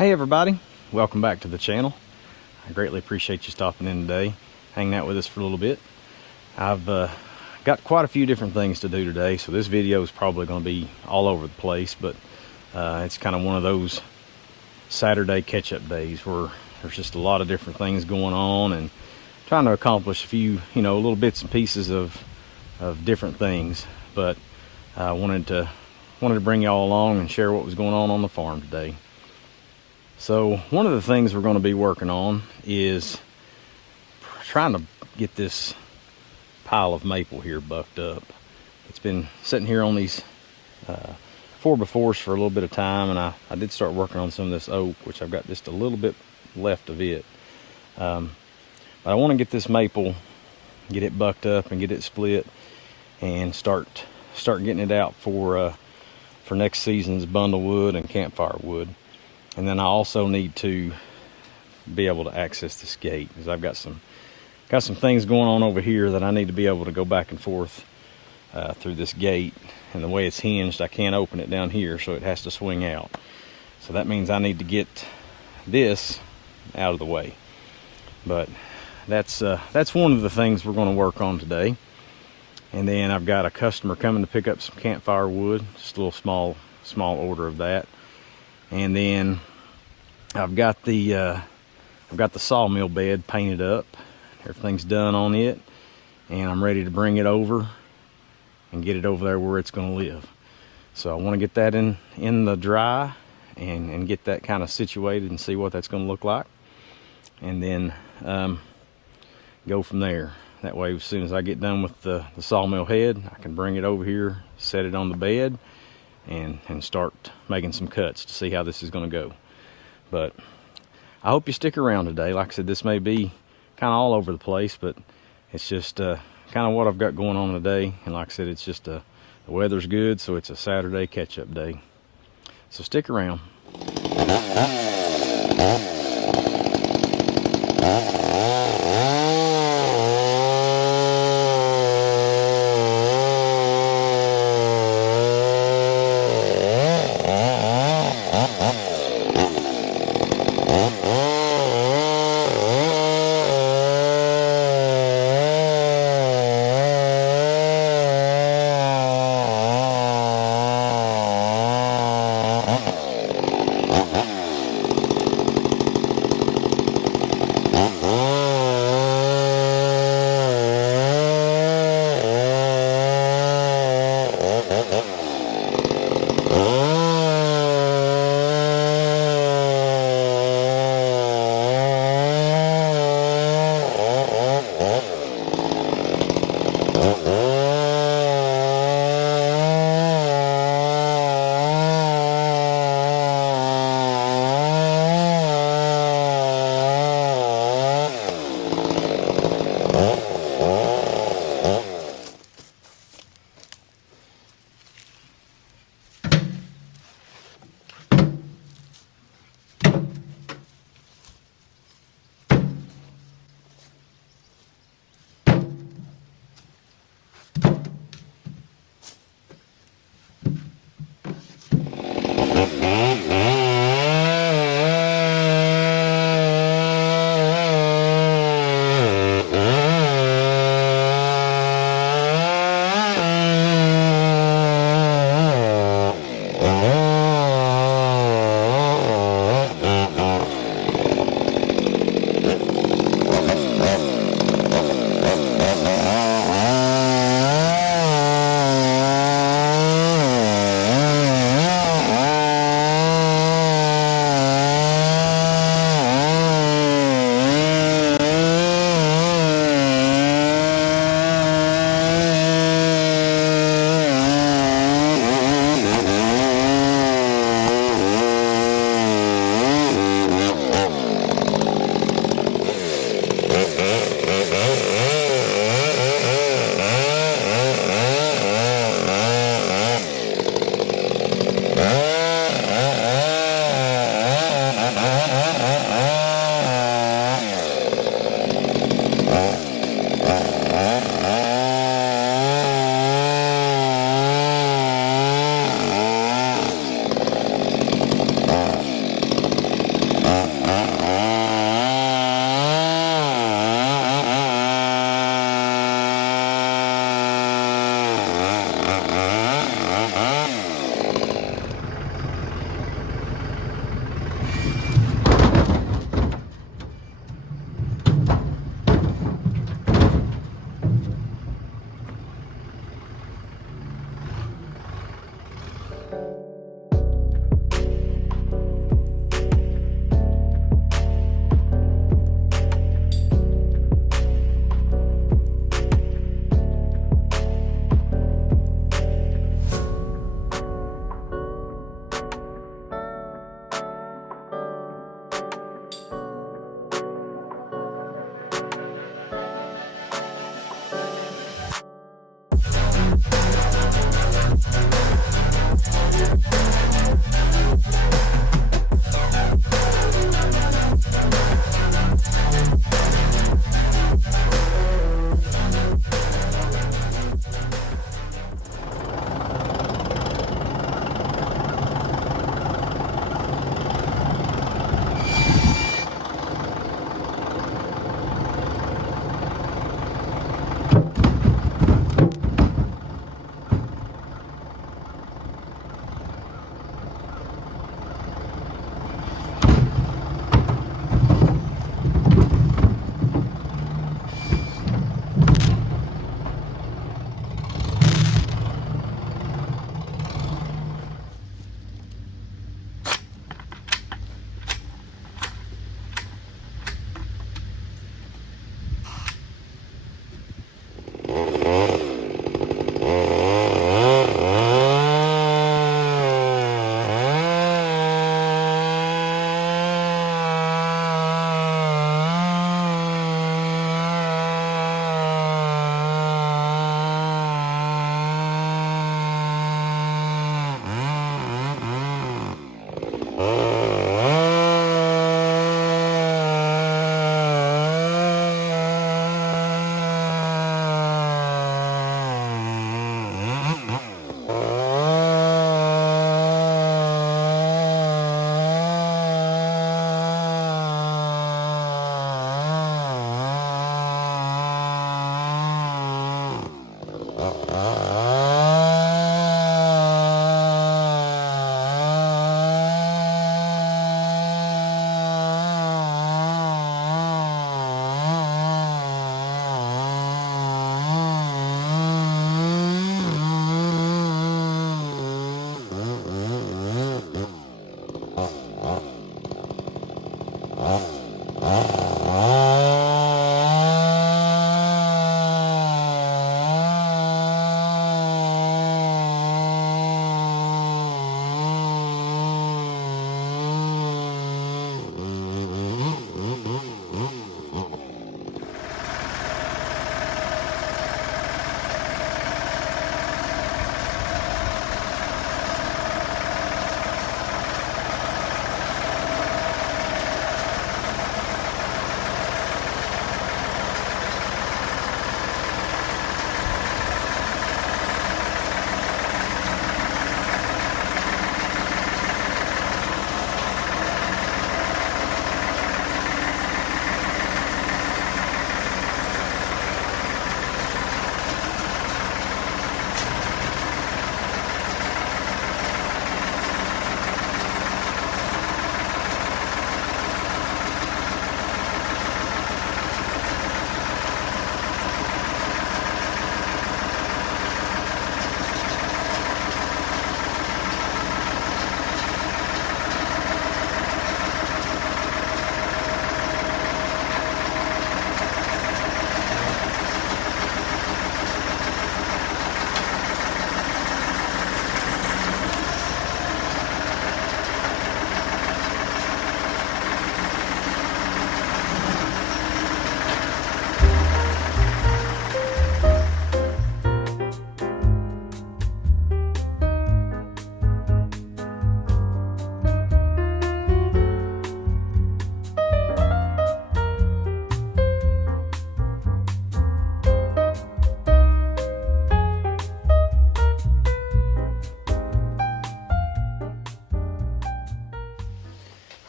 Hey everybody, welcome back to the channel. I greatly appreciate you stopping in today, hanging out with us for a little bit. I've got quite a few different things to do today, so this video is probably going to be all over the place, but it's kind of one of those Saturday catch-up days where there's just a lot of different things going on and trying to accomplish a few, little bits and pieces of different things. But I wanted to bring y'all along and share what was going on the farm today. So one of the things we're going to be working on is trying to get this pile of maple here bucked up. It's been sitting here on these 4x4s for a little bit of time, and I did start working on some of this oak, which I've got just a little bit left of it. But I want to get this maple, get it bucked up and get it split, and start getting it out for next season's bundle wood and campfire wood. And then I also need to be able to access this gate, because I've got some things going on over here that I need to be able to go back and forth through this gate. And the way it's hinged, I can't open it down here, so it has to swing out. So that means I need to get this out of the way. But that's one of the things we're going to work on today. And then I've got a customer coming to pick up some campfire wood, just a little small order of that. And then I've got the sawmill bed painted up. Everything's done on it, and I'm ready to bring it over and get it over there where it's going to live. So I want to get that in the dry and get that kind of situated and see what that's going to look like, and then go from there. That way, as soon as I get done with the sawmill head, I can bring it over here, set it on the bed, and start making some cuts to see how this is going to go. But I hope you stick around today. Like I said, this may be kind of all over the place, but it's just kind of what I've got going on today. And like I said, it's just the weather's good, so it's a Saturday catch-up day. So stick around.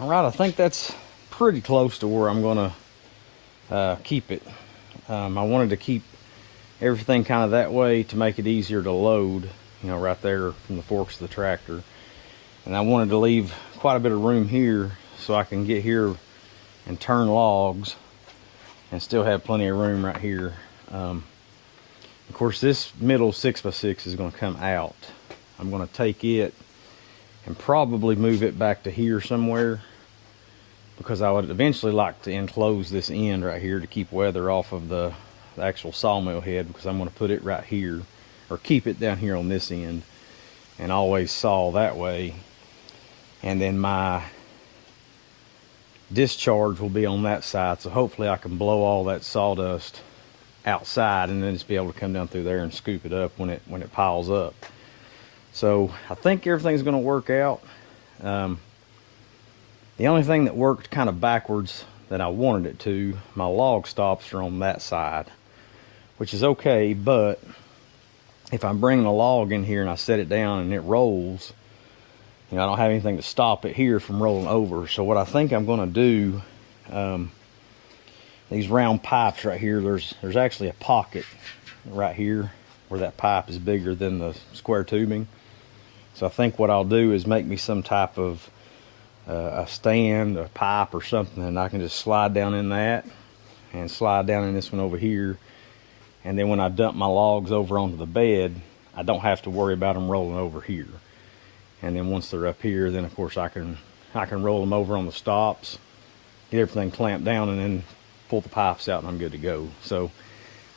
All right, I think that's pretty close to where I'm gonna keep it. I wanted to keep everything kind of that way to make it easier to load, you know, right there from the forks of the tractor. And I wanted to leave quite a bit of room here so I can get here and turn logs and still have plenty of room right here. Of course, this middle 6x6 is going to come out. I'm going to take it and probably move it back to here somewhere, because I would eventually like to enclose this end right here to keep weather off of the actual sawmill head, because I'm going to put it right here, or keep it down here on this end and always saw that way. And then my discharge will be on that side, so hopefully I can blow all that sawdust outside and then just be able to come down through there and scoop it up when it piles up. So I think everything's going to work out. The only thing that worked kind of backwards that I wanted it to, my log stops are on that side, which is okay, but if I'm bringing a log in here and I set it down and it rolls, I don't have anything to stop it here from rolling over. So what I think I'm going to do, these round pipes right here, there's actually a pocket right here where that pipe is bigger than the square tubing. So I think what I'll do is make me some type of a stand, a pipe or something, and I can just slide down in that and slide down in this one over here. And then when I dump my logs over onto the bed, I don't have to worry about them rolling over here. And then once they're up here, then of course I can roll them over on the stops, get everything clamped down, and then pull the pipes out and I'm good to go. So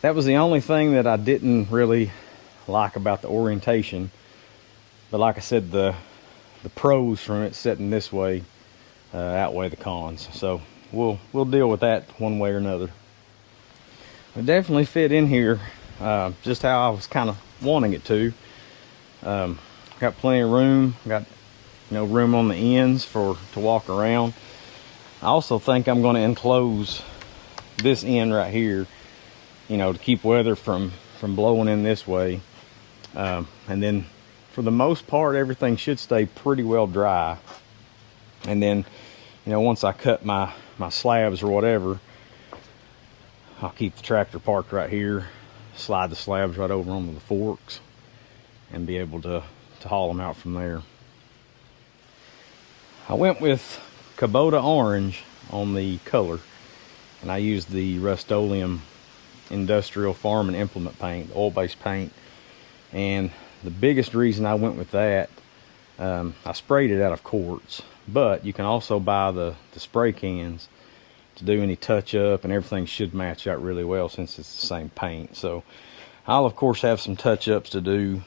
that was the only thing that I didn't really like about the orientation. But like I said, the pros from it sitting this way outweigh the cons. So we'll deal with that one way or another. It definitely fit in here just how I was kind of wanting it to. Got plenty of room. Got room on the ends to walk around. I also think I'm going to enclose this end right here, to keep weather from blowing in this way. And then for the most part, everything should stay pretty well dry. And then, once I cut my slabs or whatever, I'll keep the tractor parked right here, slide the slabs right over onto the forks, and be able to haul them out from there. I went with Kubota orange on the color, and I used the Rust-Oleum industrial farm and implement paint, oil-based paint. And the biggest reason I went with that, I sprayed it out of quarts, but you can also buy the spray cans to do any touch up, and everything should match out really well since it's the same paint. So I'll of course have some touch ups to do,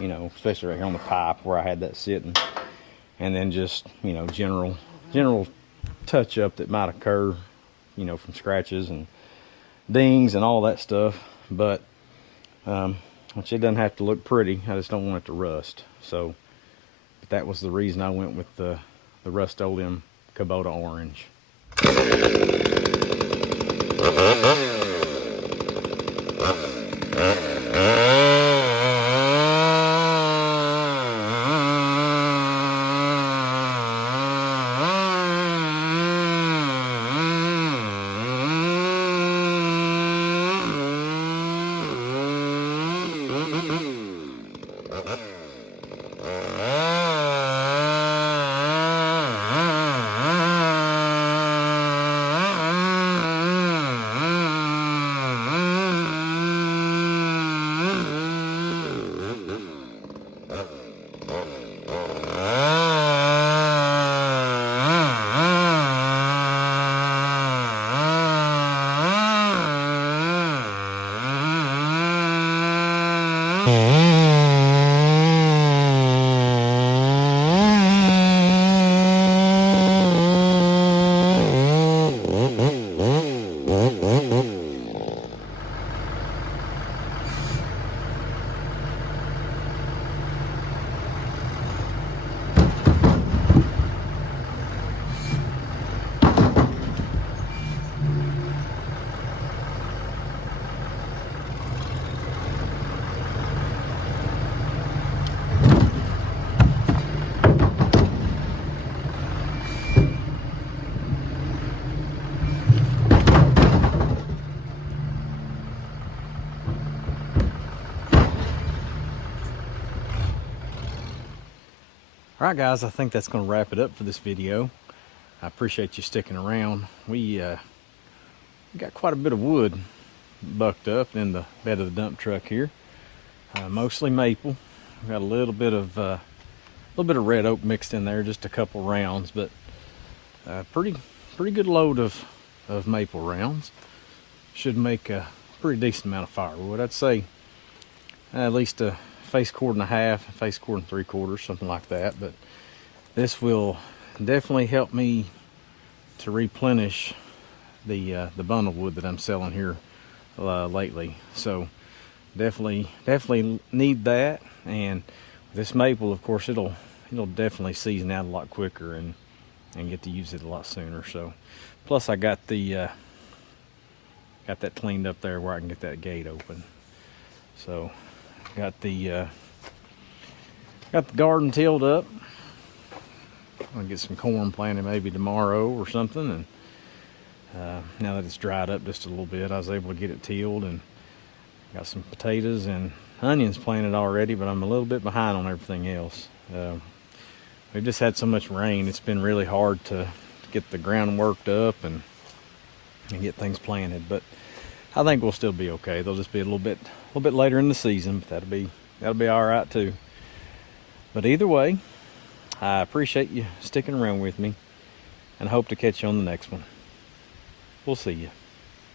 especially right here on the pipe where I had that sitting, and then just general touch up that might occur, from scratches and dings and all that stuff. But which it doesn't have to look pretty, I just don't want it to rust. So but that was the reason I went with the Rust-Oleum Kubota orange. All right, guys, I think that's going to wrap it up for this video. I appreciate you sticking around. We got quite a bit of wood bucked up in the bed of the dump truck here. Mostly maple. We got a little bit of red oak mixed in there, just a couple rounds, but pretty good load of maple rounds. Should make a pretty decent amount of firewood. I'd say at least a face cord and a half, face cord and 3/4, something like that. But this will definitely help me to replenish the bundle wood that I'm selling here lately. So definitely need that. And This maple, of course, it'll definitely season out a lot quicker and get to use it a lot sooner. So, plus I got the got that cleaned up there where I can get that gate open. So, got the garden tilled up. I'm gonna get some corn planted maybe tomorrow or something, and now that it's dried up just a little bit, I was able to get it tilled, and got some potatoes and onions planted already, but I'm a little bit behind on everything else. We've just had so much rain, it's been really hard to get the ground worked up and get things planted, but I think we'll still be okay. They'll just be a little bit later in the season, but that'll be all right too. But either way, I appreciate you sticking around with me, and I hope to catch you on the next one. We'll see you.